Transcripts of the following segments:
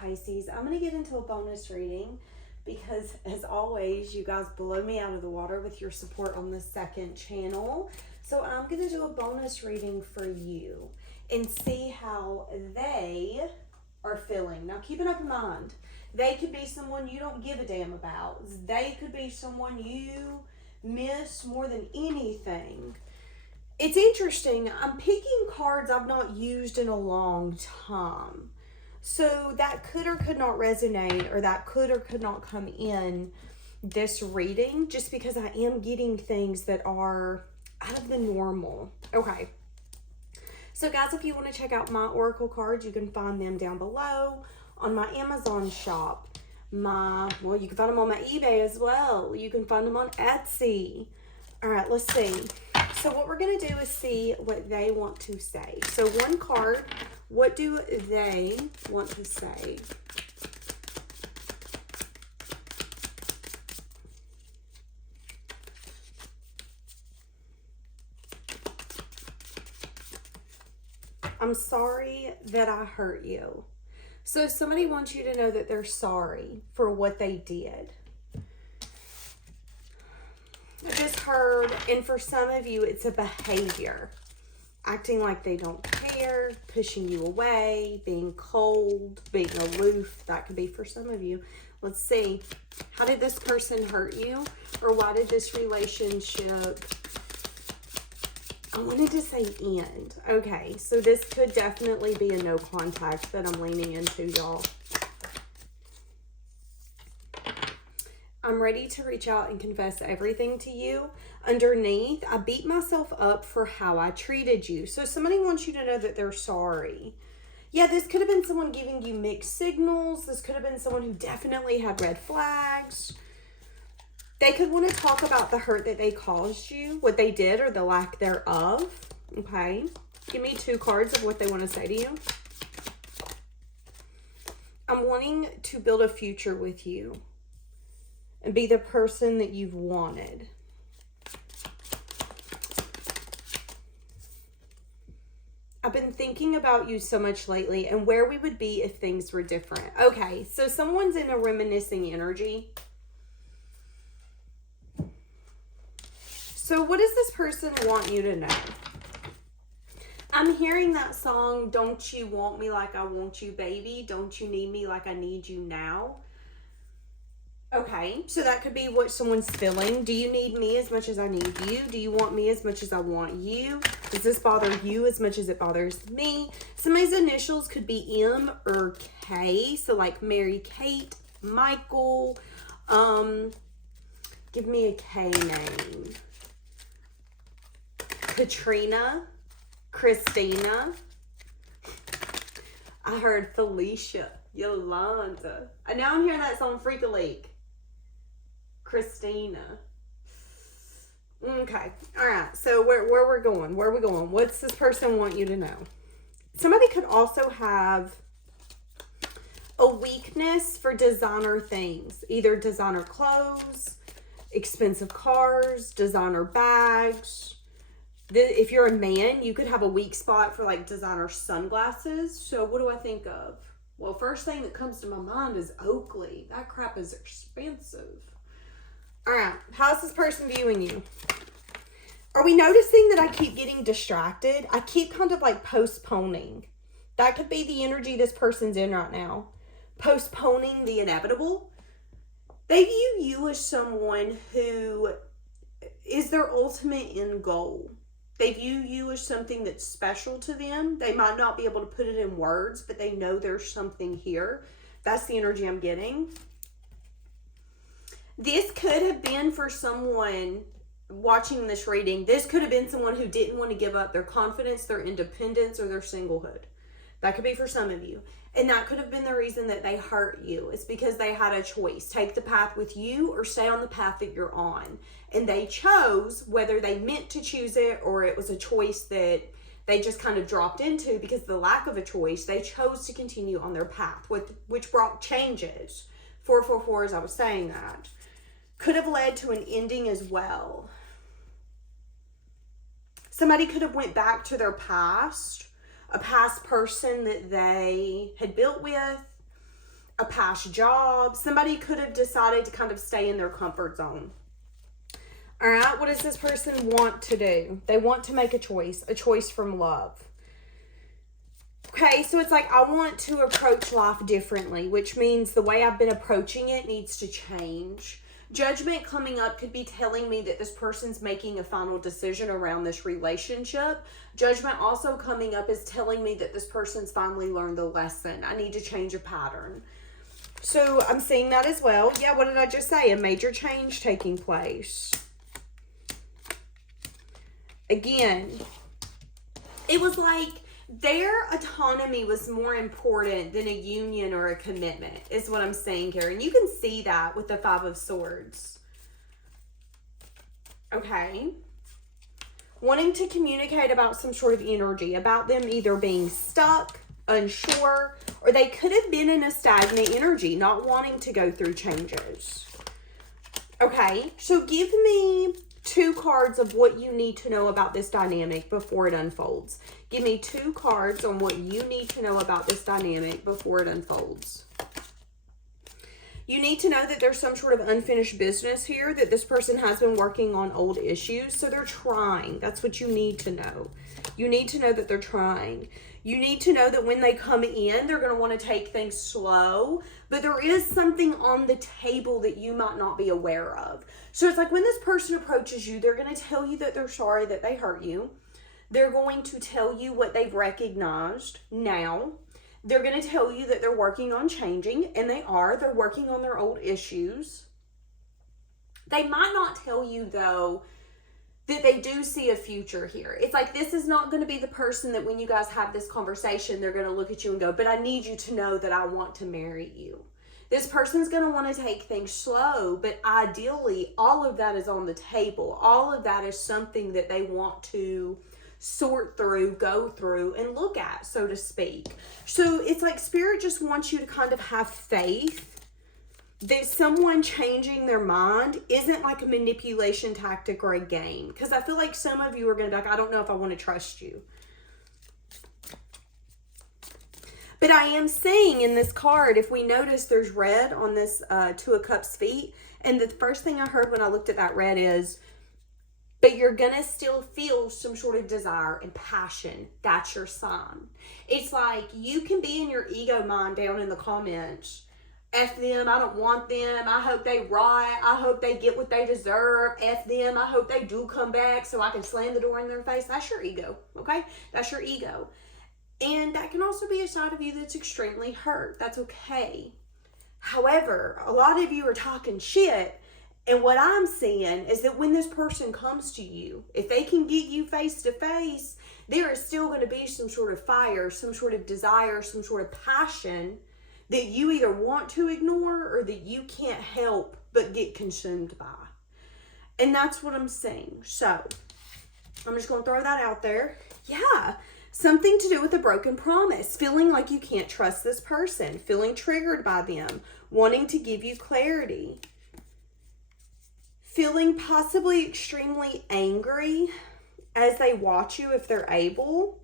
Pisces? I'm going to get into a bonus reading because, as always, you guys blow me out of the water with your support on the second channel. So I'm going to do a bonus reading for you and see how they are feeling. Now, keep an open mind. They could be someone you don't give a damn about. They could be someone you miss more than anything. It's interesting. I'm picking cards I've not used in a long time. So that could or could not resonate, or that could or could not come in this reading, just because I am getting things that are out of the normal. Okay. So guys, if you want to check out my oracle cards, you can find them down below on my Amazon shop. You can find them on my eBay as well. You can find them on Etsy. All right, let's see. So what we're going to do is see what they want to say. So one card, what do they want to say? I'm sorry that I hurt you. So somebody wants you to know that they're sorry for what they did. I just heard, and for some of you, it's a behavior. Acting like they don't care, pushing you away, being cold, being aloof. That could be for some of you. Let's see. How did this person hurt you? Or why did this relationship... I wanted to say end. Okay, so this could definitely be a no contact that I'm leaning into, y'all. I'm ready to reach out and confess everything to you. Underneath, I beat myself up for how I treated you. So somebody wants you to know that they're sorry. Yeah, this could have been someone giving you mixed signals. This could have been someone who definitely had red flags. They could want to talk about the hurt that they caused you, what they did or the lack thereof. Okay. Give me 2 cards of what they want to say to you. I'm wanting to build a future with you and be the person that you've wanted. I've been thinking about you so much lately and where we would be if things were different. Okay, so someone's in a reminiscing energy. So what does this person want you to know? I'm hearing that song, Don't You Want Me Like I Want You, Baby? Don't you need me like I need you now? Okay, so that could be what someone's feeling. Do you need me as much as I need you? Do you want me as much as I want you? Does this bother you as much as it bothers me? Somebody's initials could be M or K. So like Mary Kate, Michael. Give me a K name. Katrina, Christina. I heard Felicia, Yolanda. And now I'm hearing that song Freak a Leak. Christina. Okay. All right. So where we're going? Where are we going? What's this person want you to know? Somebody could also have a weakness for designer things. Either designer clothes, expensive cars, designer bags. If you're a man, you could have a weak spot for like designer sunglasses. So what do I think of? Well, first thing that comes to my mind is Oakley. That crap is expensive. All right. How's this person viewing you? Are we noticing that I keep getting distracted? I keep kind of like postponing. That could be the energy this person's in right now. Postponing the inevitable. They view you as someone who is their ultimate end goal. They view you as something that's special to them. They might not be able to put it in words, but they know there's something here. That's the energy I'm getting. This could have been for someone watching this reading. This could have been someone who didn't want to give up their confidence, their independence, or their singlehood. That could be for some of you. And that could have been the reason that they hurt you. It's because they had a choice. Take the path with you or stay on the path that you're on. And they chose, whether they meant to choose it or it was a choice that they just kind of dropped into because of the lack of a choice, they chose to continue on their path, which brought changes. 444, as I was saying that. Could have led to an ending as well. Somebody could have went back to their past, a past person that they had built with. a past job. Somebody could have decided to kind of stay in their comfort zone. All right, what does this person want to do? They want to make a choice from love. Okay, so it's like, I want to approach life differently, which means the way I've been approaching it needs to change. Judgment coming up could be telling me that this person's making a final decision around this relationship. Judgment also coming up is telling me that this person's finally learned the lesson. I need to change a pattern. So I'm seeing that as well. Yeah, what did I just say? A major change taking place. Again, it was like their autonomy was more important than a union or a commitment, is what I'm saying here. And you can see that with the Five of Swords. Okay. Wanting to communicate about some sort of energy, about them either being stuck, unsure, or they could have been in a stagnant energy, not wanting to go through changes. Okay, so give me 2 cards of what you need to know about this dynamic before it unfolds. Give me 2 cards on what you need to know about this dynamic before it unfolds. You need to know that there's some sort of unfinished business here, that this person has been working on old issues, so they're trying. That's what you need to know. You need to know that they're trying. You need to know that when they come in, they're going to want to take things slow, but there is something on the table that you might not be aware of. So it's like when this person approaches you, they're going to tell you that they're sorry that they hurt you. They're going to tell you what they've recognized now. They're going to tell you that they're working on changing, and they are. They're working on their old issues. They might not tell you, though, that they do see a future here. It's like this is not going to be the person that when you guys have this conversation, they're going to look at you and go, but I need you to know that I want to marry you. This person's going to want to take things slow, but ideally, all of that is on the table. All of that is something that they want to sort through, go through, and look at, so to speak. So it's like Spirit just wants you to kind of have faith that someone changing their mind isn't like a manipulation tactic or a game. Because I feel like some of you are going to be like, I don't know if I want to trust you. But I am saying in this card, if we notice there's red on this Two of Cups feet, and the first thing I heard when I looked at that red is, but you're going to still feel some sort of desire and passion. That's your sign. It's like you can be in your ego mind down in the comments. F them, I don't want them, I hope they rot, I hope they get what they deserve, F them, I hope they do come back so I can slam the door in their face. That's your ego, okay? That's your ego. And that can also be a side of you that's extremely hurt. That's okay. However, a lot of you are talking shit, and what I'm seeing is that when this person comes to you, if they can get you face to face, there is still going to be some sort of fire, some sort of desire, some sort of passion that you either want to ignore or that you can't help but get consumed by. And that's what I'm saying. So, I'm just going to throw that out there. Yeah, something to do with a broken promise. Feeling like you can't trust this person. Feeling triggered by them. Wanting to give you clarity. Feeling possibly extremely angry as they watch you if they're able.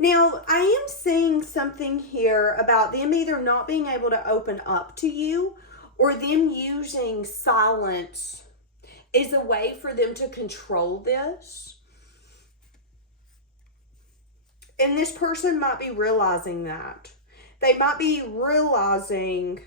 Now, I am seeing something here about them either not being able to open up to you or them using silence as a way for them to control this. And this person might be realizing that. They might be realizing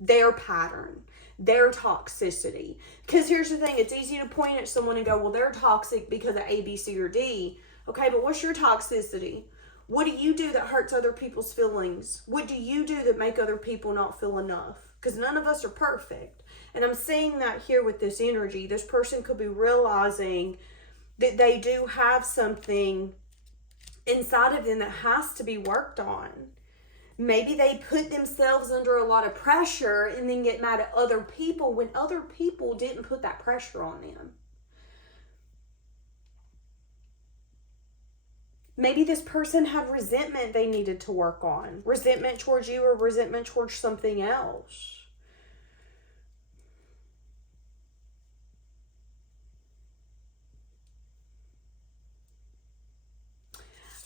their pattern, their toxicity. Because here's the thing, it's easy to point at someone and go, well, they're toxic because of A, B, C, or D. Okay, but what's your toxicity? What do you do that hurts other people's feelings? What do you do that make other people not feel enough? Because none of us are perfect. And I'm seeing that here with this energy. This person could be realizing that they do have something inside of them that has to be worked on. Maybe they put themselves under a lot of pressure and then get mad at other people when other people didn't put that pressure on them. Maybe this person had resentment they needed to work on. Resentment towards you or resentment towards something else.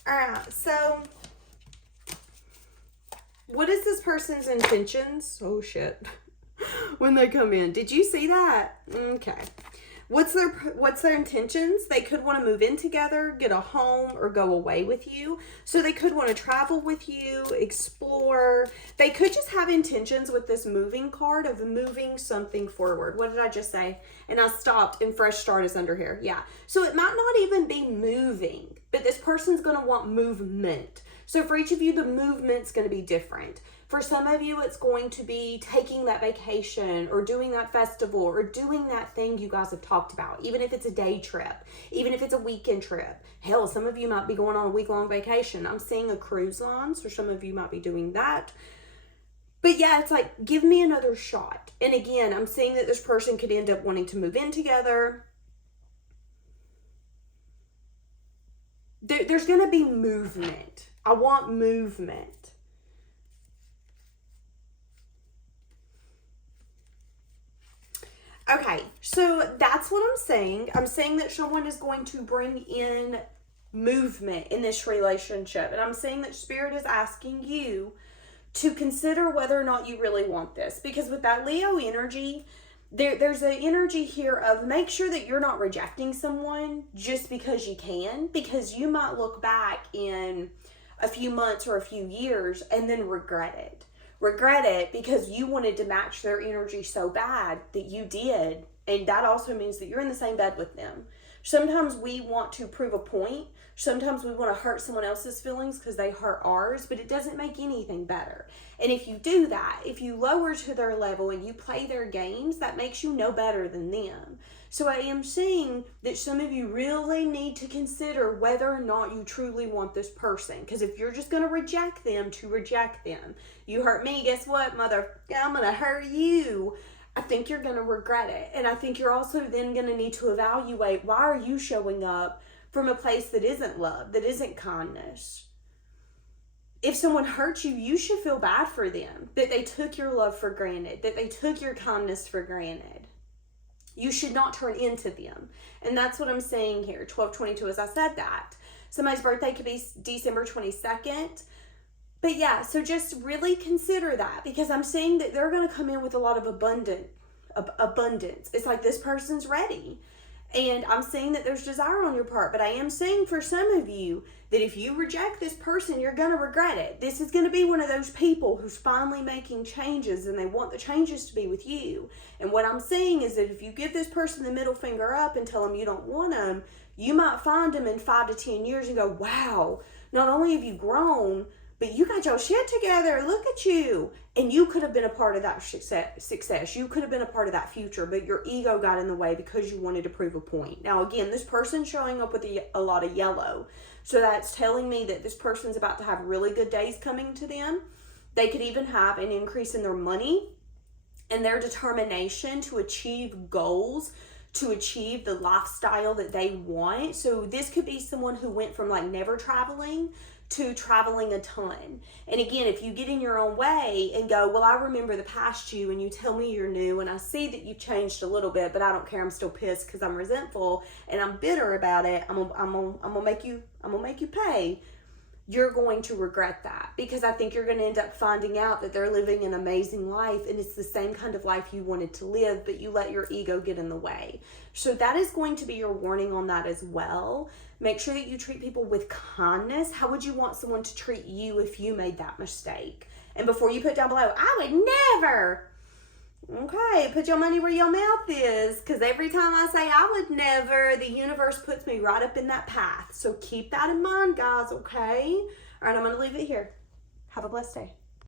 Alright, so What is this person's intentions? Oh, shit. When they come in. Did you see that? Okay. What's their intentions? They could want to move in together, get a home, or go away with you. So they could want to travel with you, explore. They could just have intentions with this moving card of moving something forward. What did I just say? And I stopped and fresh start is under here. Yeah. So it might not even be moving, but this person's going to want movement. So for each of you, the movement's going to be different. For some of you, it's going to be taking that vacation or doing that festival or doing that thing you guys have talked about, even if it's a day trip, even if it's a weekend trip. Hell, some of you might be going on a week-long vacation. I'm seeing a cruise line, so some of you might be doing that. But yeah, it's like, give me another shot. And again, I'm seeing that this person could end up wanting to move in together. There's going to be movement. I want movement. Okay, so that's what I'm saying. I'm saying that someone is going to bring in movement in this relationship. And I'm saying that Spirit is asking you to consider whether or not you really want this. Because with that Leo energy, there's an energy here of make sure that you're not rejecting someone just because you can. Because you might look back in a few months or a few years and then regret it. Regret it because you wanted to match their energy so bad that you did. And that also means that you're in the same bed with them. Sometimes we want to prove a point. Sometimes we want to hurt someone else's feelings because they hurt ours, but it doesn't make anything better. And if you do that, if you lower to their level and you play their games, that makes you no better than them. So I am saying that some of you really need to consider whether or not you truly want this person. Because if you're just going to reject them to reject them, you hurt me, guess what, mother? I'm going to hurt you. I think you're going to regret it. And I think you're also then going to need to evaluate, why are you showing up from a place that isn't love, that isn't kindness? If someone hurts you, you should feel bad for them, that they took your love for granted, that they took your kindness for granted. You should not turn into them. And that's what I'm saying here. 12/22, as I said that. Somebody's birthday could be December 22nd. But yeah, so just really consider that, because I'm saying that they're going to come in with a lot of abundance. It's like this person's ready. And I'm saying that there's desire on your part, but I am saying for some of you that if you reject this person, you're going to regret it. This is going to be one of those people who's finally making changes and they want the changes to be with you. And what I'm saying is that if you give this person the middle finger up and tell them you don't want them, you might find them in 5 to 10 years and go, wow, not only have you grown, but you got your shit together. Look at you. And you could have been a part of that success. You could have been a part of that future, but your ego got in the way because you wanted to prove a point. Now, again, this person's showing up with a lot of yellow. So that's telling me that this person's about to have really good days coming to them. They could even have an increase in their money and their determination to achieve goals, to achieve the lifestyle that they want. So this could be someone who went from like never traveling to traveling a ton. And again, if you get in your own way and go, well, I remember the past you, and you tell me you're new, and I see that you changed a little bit, but I don't care. I'm still pissed because I'm resentful and I'm bitter about it. I'm gonna make you pay. You're going to regret that, because I think you're going to end up finding out that they're living an amazing life and it's the same kind of life you wanted to live, but you let your ego get in the way. So that is going to be your warning on that as well. Make sure that you treat people with kindness. How would you want someone to treat you if you made that mistake? And before you put down below, I would never. Okay, put your money where your mouth is, because every time I say I would never, the universe puts me right up in that path. So keep that in mind, guys, okay? All right, I'm going to leave it here. Have a blessed day.